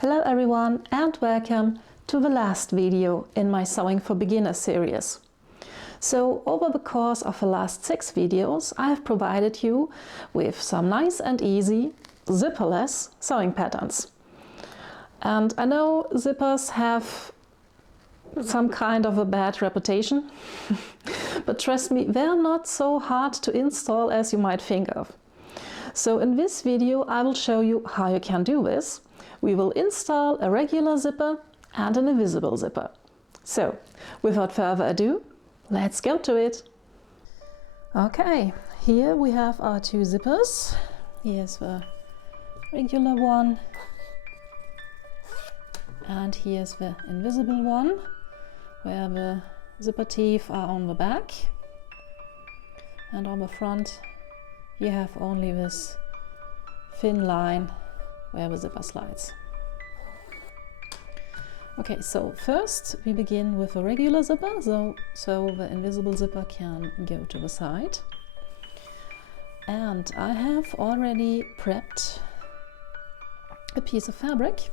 Hello everyone and welcome to the last video in my Sewing for Beginners series. So over the course of the last 6 videos I have provided you with some nice and easy zipperless sewing patterns. And I know zippers have some kind of a bad reputation, but trust me, they're not so hard to install as you might think of. So in this video I will show you how you can do this. We will install a regular zipper and an invisible zipper. So without further ado, let's go to it. Okay, here we have our 2 zippers. Here's the regular one and here's the invisible one, where the zipper teeth are on the back, and on the front you have only this thin line where the zipper slides. Okay, so first we begin with a regular zipper, so the invisible zipper can go to the side. And I have already prepped a piece of fabric.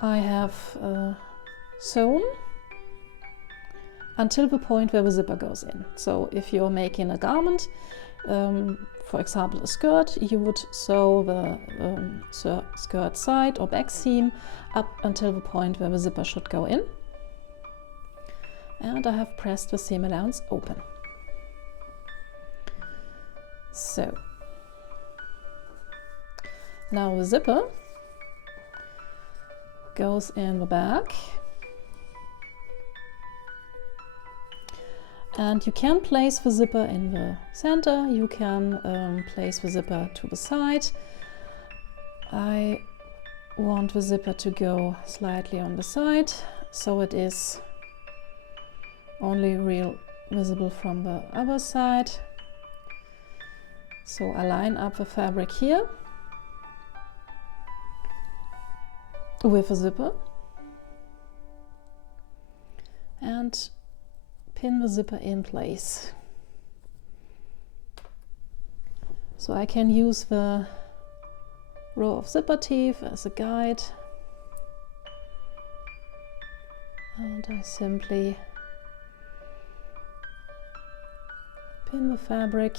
I have sewn until the point where the zipper goes in. So if you're making a garment, for example a skirt, you would sew the skirt side or back seam up until the point where the zipper should go in. And I have pressed the seam allowance open. So now the zipper goes in the back, and you can place the zipper in the center, you can place the zipper to the side. I want the zipper to go slightly on the side, so it is only real visible from the other side. So I line up the fabric here with a zipper and pin the zipper in place. So I can use the row of zipper teeth as a guide, and I simply pin the fabric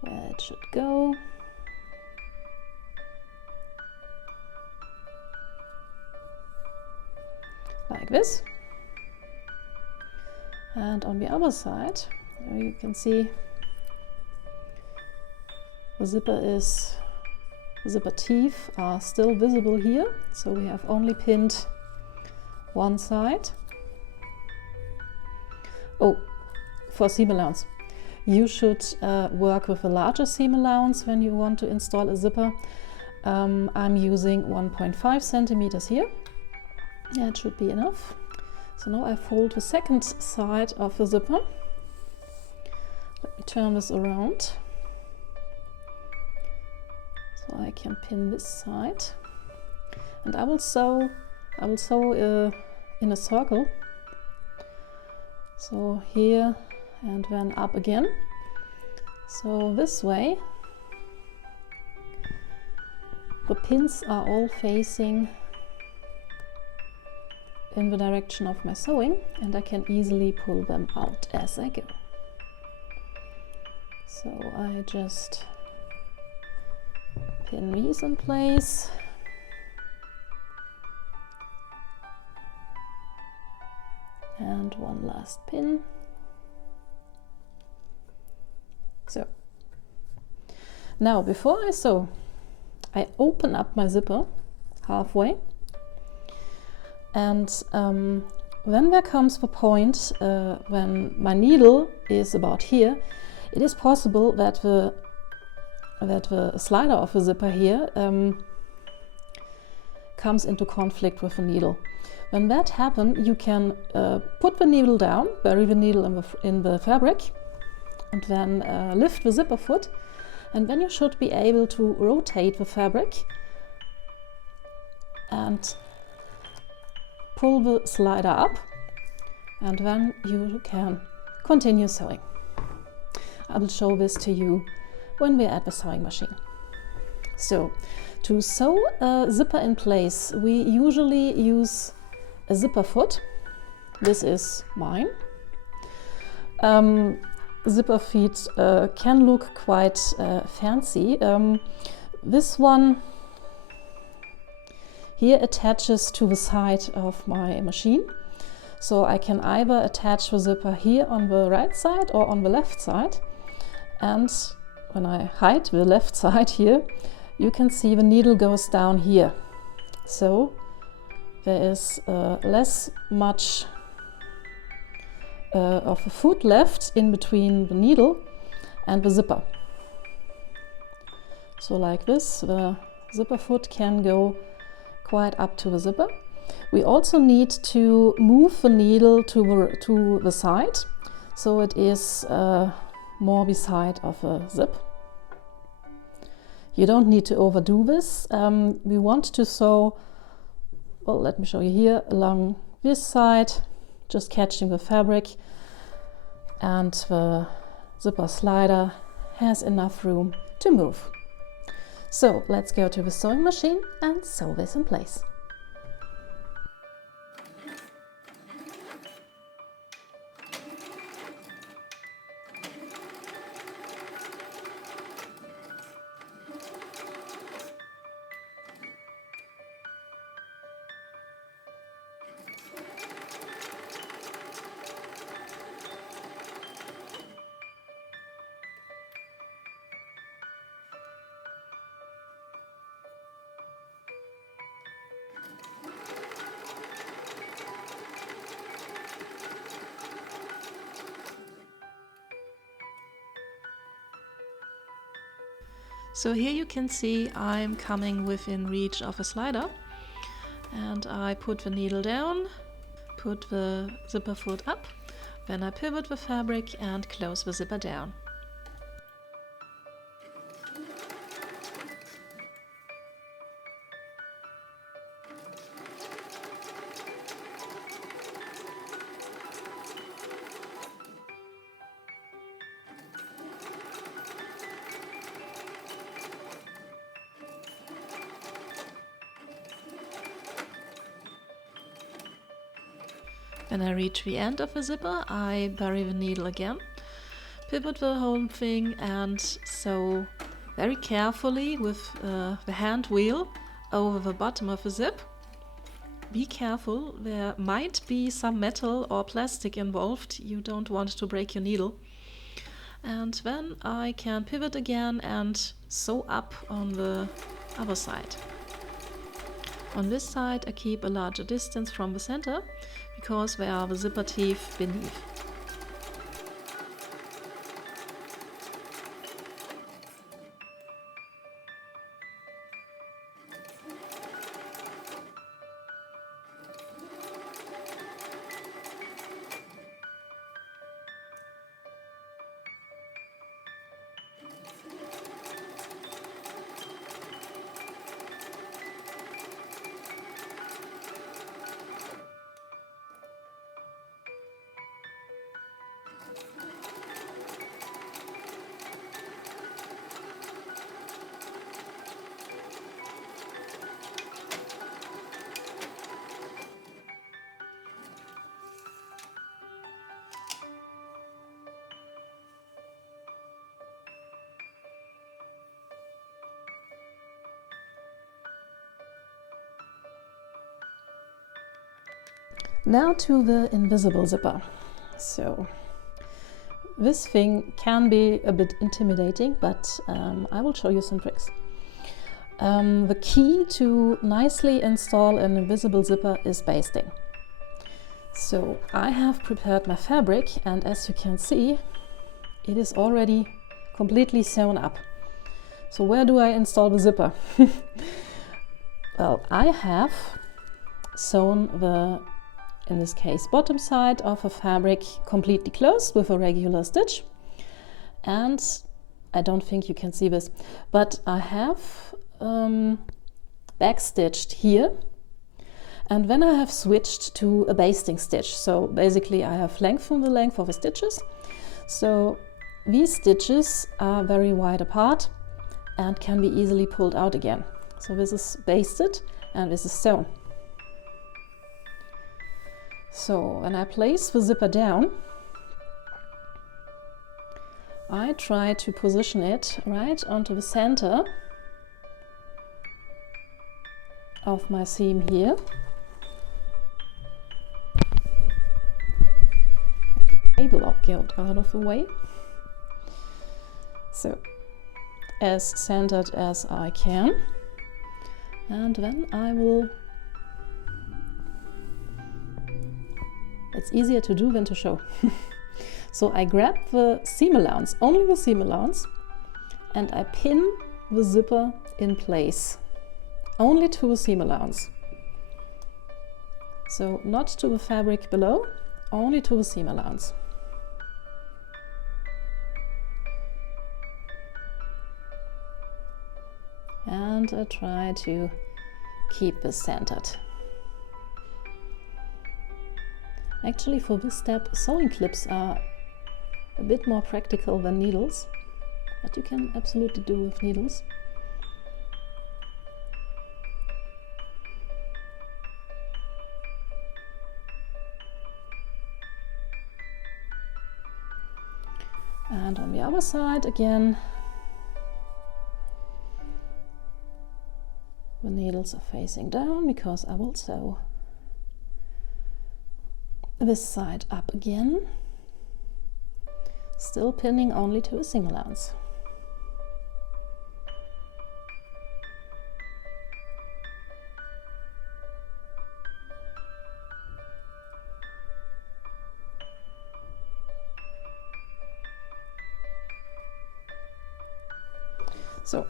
where it should go. Like this. And on the other side, you can see the zipper teeth are still visible here, so we have only pinned one side. Oh, for seam allowance, you should work with a larger seam allowance when you want to install a zipper. I'm using 1.5 centimeters here. Yeah, it should be enough. So now I fold the second side of the zipper. Let me turn this around so I can pin this side, and I will sew in a circle. So here and then up again. So this way the pins are all facing in the direction of my sewing, and I can easily pull them out as I go. So I just pin these in place. And one last pin. So now before I sew, I open up my zipper halfway. And when there comes the point when my needle is about here, it is possible that the slider of the zipper here comes into conflict with the needle. When that happens, you can put the needle down, bury the needle in the fabric, and then lift the zipper foot, and then you should be able to rotate the fabric and pull the slider up, and then you can continue sewing. I will show this to you when we're at the sewing machine. So, to sew a zipper in place, we usually use a zipper foot. This is mine. Zipper feet can look quite fancy. This one here attaches to the side of my machine. So I can either attach the zipper here on the right side or on the left side. And when I hide the left side here, you can see the needle goes down here. So there is less much of a foot left in between the needle and the zipper. So like this, the zipper foot can go quite up to the zipper. We also need to move the needle to the side, so it is more beside of a zip. You don't need to overdo this. We want to sew, well, let me show you here, along this side, just catching the fabric, and the zipper slider has enough room to move. So let's go to the sewing machine and sew this in place. So here you can see I'm coming within reach of a slider, and I put the needle down, put the zipper foot up, then I pivot the fabric and close the zipper down. When I reach the end of the zipper, I bury the needle again, pivot the whole thing, and sew very carefully with the hand wheel over the bottom of the zip. Be careful, there might be some metal or plastic involved, you don't want to break your needle. And then I can pivot again and sew up on the other side. On this side I keep a larger distance from the center, because there are the zipper teeth beneath. Now to the invisible zipper. So this thing can be a bit intimidating, but I will show you some tricks. The key to nicely install an invisible zipper is basting. So I have prepared my fabric, and as you can see, it is already completely sewn up. So where do I install the zipper? Well, I have sewn the, in this case, bottom side of a fabric completely closed with a regular stitch, and I don't think you can see this, but I have backstitched here, and then I have switched to a basting stitch. So basically I have lengthened the length of the stitches, so these stitches are very wide apart, and can be easily pulled out again. So this is basted and this is sewn. So when I place the zipper down, I try to position it right onto the center of my seam here. Cable get out of the way. So as centered as I can, and then I will, it's easier to do than to show. So I grab the seam allowance, only the seam allowance, and I pin the zipper in place, only to the seam allowance. So not to the fabric below, only to the seam allowance. And I try to keep this centered. Actually, for this step, sewing clips are a bit more practical than needles, but you can absolutely do with needles. And on the other side again, the needles are facing down because I will sew this side up again, still pinning only to a seam allowance. So,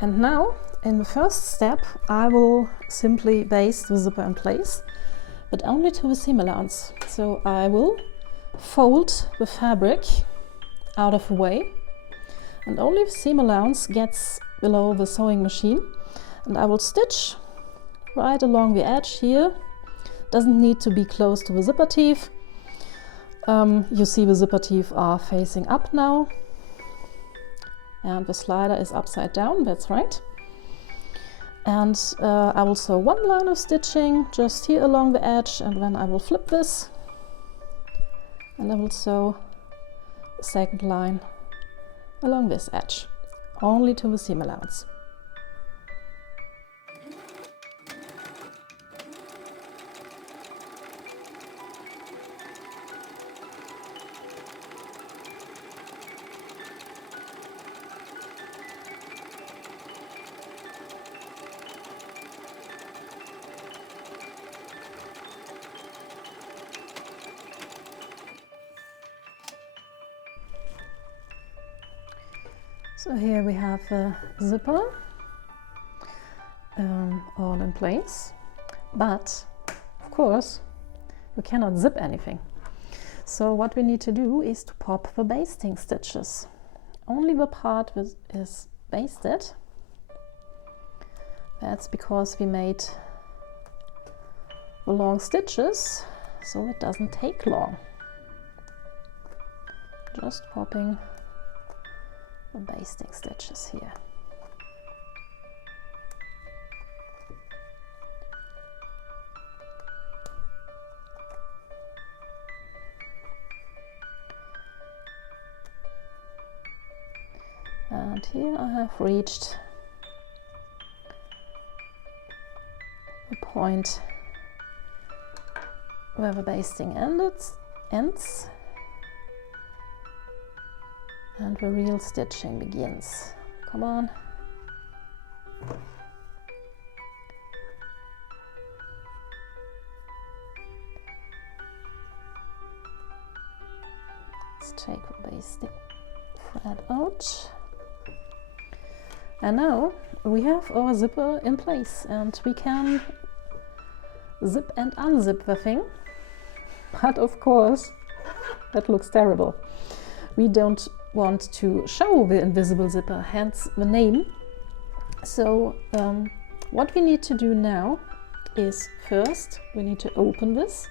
and now in the first step I will simply baste the zipper in place, but only to the seam allowance. So I will fold the fabric out of the way, and only the seam allowance gets below the sewing machine, and I will stitch right along the edge here. Doesn't need to be close to the zipper teeth. You see the zipper teeth are facing up now, and the slider is upside down, that's right. And I will sew one line of stitching just here along the edge, and then I will flip this and I will sew the second line along this edge, only to the seam allowance. So here we have a zipper all in place, but of course you cannot zip anything. So what we need to do is to pop the basting stitches. Only the part that is basted. That's because we made the long stitches, so it doesn't take long. Just popping the basting stitches here. And here I have reached the point where the basting ends, and the real stitching begins. Come on. Let's take the basting thread out. And now we have our zipper in place, and we can zip and unzip the thing. But of course, that looks terrible. We don't want to show the invisible zipper, hence the name. So what we need to do now is, first we need to open this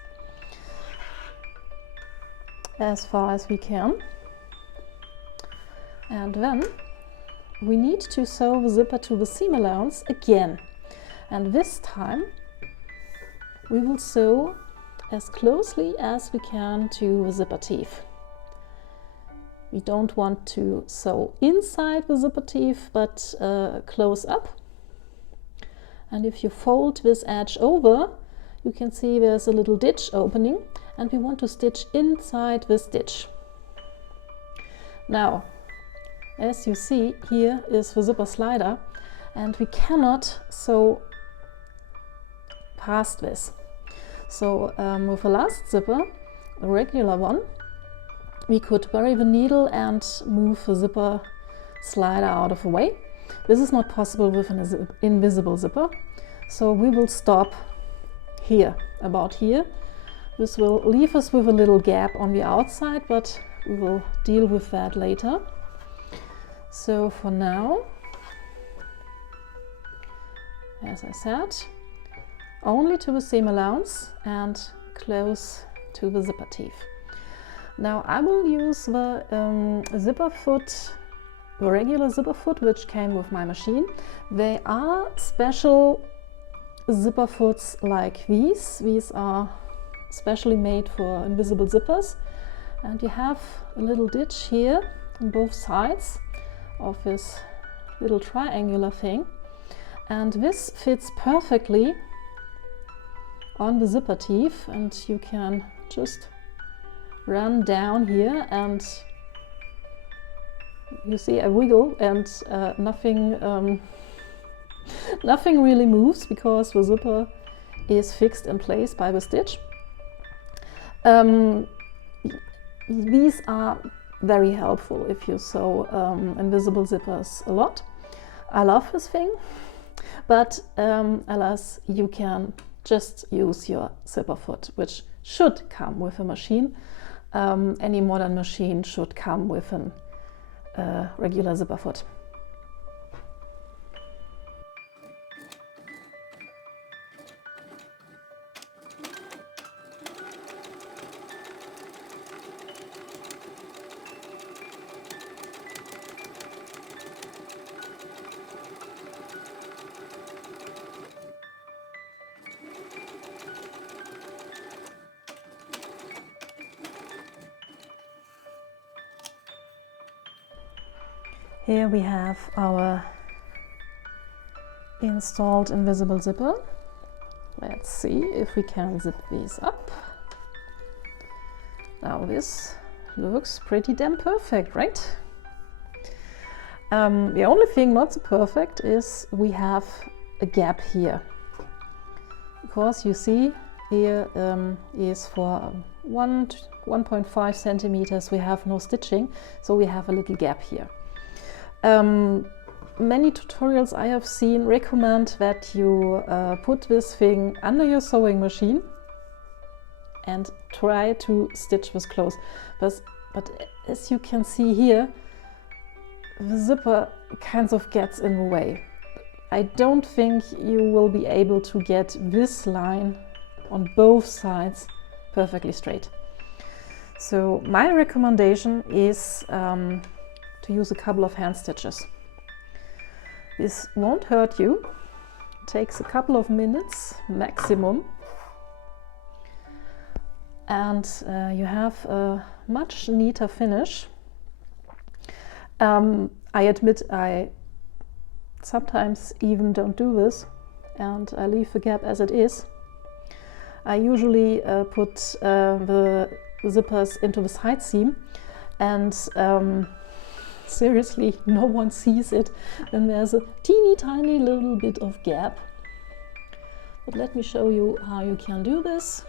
as far as we can, and then we need to sew the zipper to the seam allowance again, and this time we will sew as closely as we can to the zipper teeth. We don't want to sew inside the zipper teeth, but close up. And if you fold this edge over, you can see there's a little ditch opening, and we want to stitch inside this ditch. Now, as you see, here is the zipper slider, and we cannot sew past this. So with the last zipper, a regular one, we could bury the needle and move the zipper slider out of the way. This is not possible with an invisible zipper, so we will stop here, about here. This will leave us with a little gap on the outside, but we will deal with that later. So for now, as I said, only to the seam allowance and close to the zipper teeth. Now I will use the zipper foot, the regular zipper foot, which came with my machine. They are special zipper foots like these. These are specially made for invisible zippers, and you have a little ditch here on both sides of this little triangular thing, and this fits perfectly on the zipper teeth, and you can just run down here and you see a wiggle, and nothing really moves because the zipper is fixed in place by the stitch. These are very helpful if you sew invisible zippers a lot. I love this thing, but alas, you can just use your zipper foot, which should come with a machine. Any modern machine should come with a regular zipper foot. Here we have our installed invisible zipper. Let's see if we can zip these up. Now this looks pretty damn perfect, right? The only thing not so perfect is we have a gap here, because you see here is for 1.5 centimeters we have no stitching, so we have a little gap here. Many tutorials I have seen recommend that you put this thing under your sewing machine and try to stitch this close. But as you can see here, the zipper kind of gets in the way. I don't think you will be able to get this line on both sides perfectly straight. So my recommendation is to use a couple of hand stitches. This won't hurt you. It takes a couple of minutes maximum, and you have a much neater finish. I admit I sometimes even don't do this, and I leave the gap as it is. I usually put the zippers into the side seam, and seriously, no one sees it, and there's a teeny tiny little bit of gap. But let me show you how you can do this.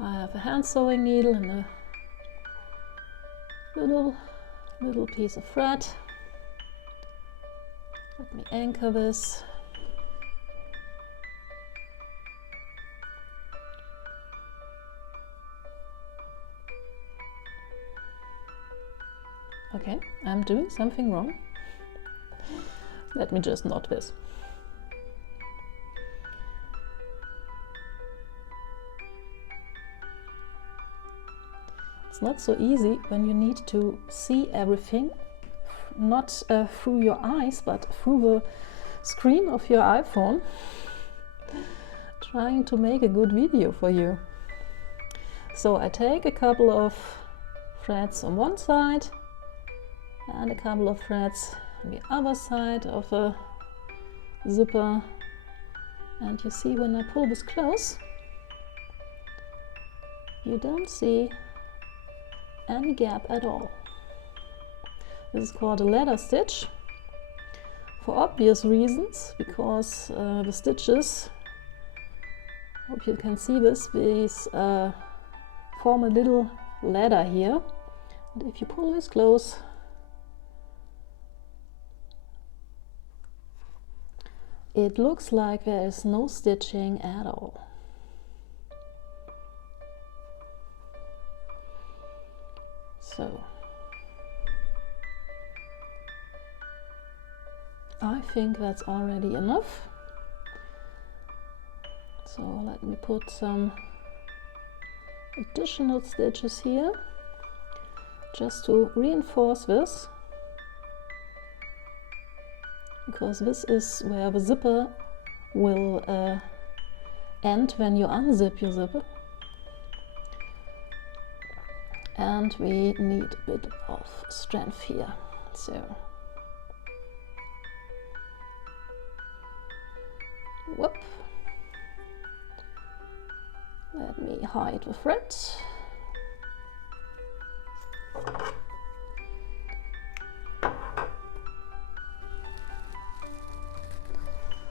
I have a hand sewing needle and a little piece of thread. Let me anchor this. Okay, I'm doing something wrong. Let me just knot this. It's not so easy when you need to see everything not through your eyes, but through the screen of your iPhone, trying to make a good video for you. So I take a couple of threads on one side and a couple of threads on the other side of a zipper, and you see when I pull this close, you don't see any gap at all. This is called a ladder stitch for obvious reasons, because the stitches, hope you can see this, these form a little ladder here, and if you pull this close, it looks like there is no stitching at all. So I think that's already enough. So let me put some additional stitches here just to reinforce this, because this is where the zipper will end when you unzip your zipper, and we need a bit of strength here. So whoop, let me hide the thread.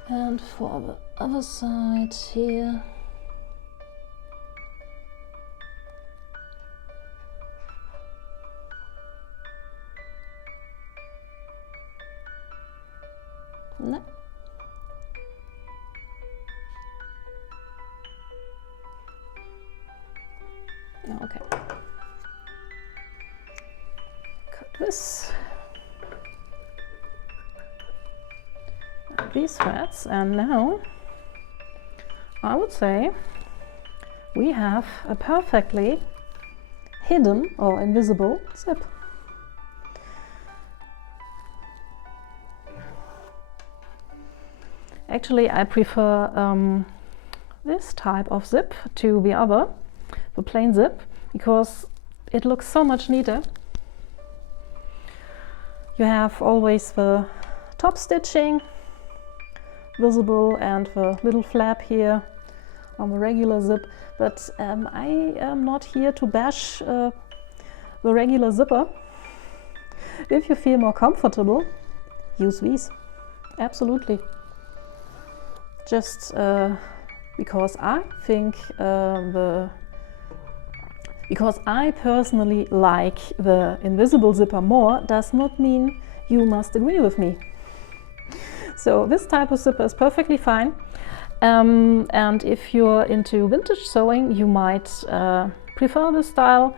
And for the other side here, no. Okay. Cut this. These threads, and now I would say we have a perfectly hidden or invisible zip. Actually, I prefer this type of zip to the other, the plain zip, because it looks so much neater. You have always the top stitching visible and the little flap here on the regular zip, but I am not here to bash the regular zipper. If you feel more comfortable, use these, absolutely. Just because I think because I personally like the invisible zipper more, does not mean you must agree with me. So this type of zipper is perfectly fine, and if you're into vintage sewing, you might prefer this style,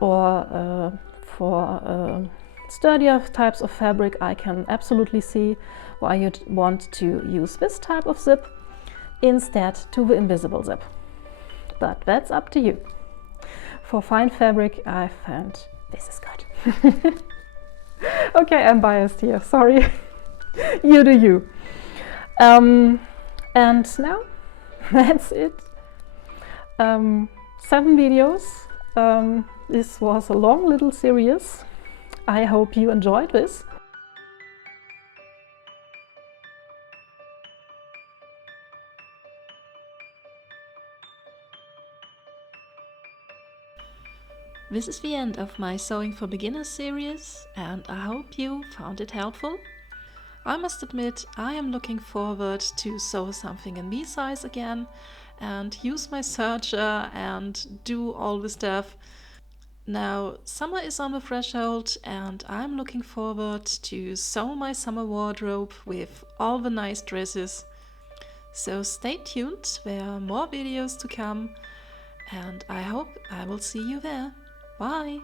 or for sturdier types of fabric, I can absolutely see why you'd want to use this type of zip instead to the invisible zip. But that's up to you. For fine fabric, I found this is good. Okay, I'm biased here, sorry. You do you. And now that's it. 7 videos. This was a long little series. I hope you enjoyed this. This is the end of my Sewing for Beginners series, and I hope you found it helpful. I must admit, I am looking forward to sew something in V-size again and use my serger and do all the stuff. Now, summer is on the threshold and I'm looking forward to sew my summer wardrobe with all the nice dresses. So stay tuned, there are more videos to come, and I hope I will see you there. Bye!